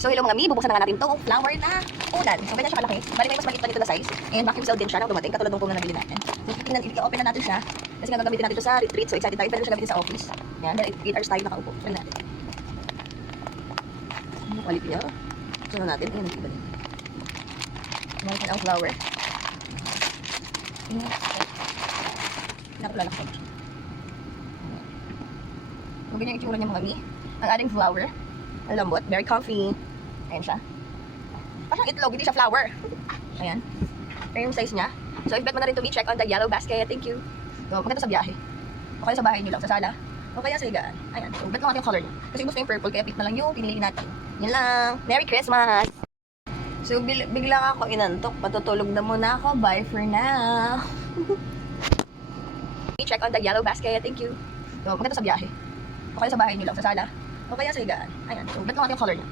So hello mga mi, bubuksan na nga natin to flower na unan. So ganyan siya kalaki. Bali may mas maliit pa nito na size. And vacuum sealed din siya nang dumating, katulad ng kung na nabili natin. So i-open na natin siya. Kasi nga gagamitin natin ito sa retreat. So excited tayo. Pwede siya gamitin sa office. Yan, dahil 8 hours tayo nakaupo. Tignan natin. Ano quality niya? Tignan natin. Ayan, ang iba din. Tignan ang flower. Nakapulala ko. So ganyan yung itsura niya mga mi. Ang ating flower. Ang lambot, very comfy. Ayan siya. Parang itlog, hindi siya flower. Ayan. Ayan yung size niya. So if bet mo na rin to me, check on the yellow basket. Thank you. So maganda sa biyahe. O kaya sa bahay niyo lang, sa sala. O kaya sa higaan. Ayan. So bet mo natin yung color niya. Kasi gusto yung purple, kaya pick na lang yung pinili natin. Yan lang. Merry Christmas! So bigla ako inantok. Patutulog na muna ako. Bye for now. Check on the yellow basket. Thank you. So maganda sa biyahe. O kaya sa bahay niyo lang, sa sala. O kaya sa higaan. Ayan. So bet mo natin yung color niya.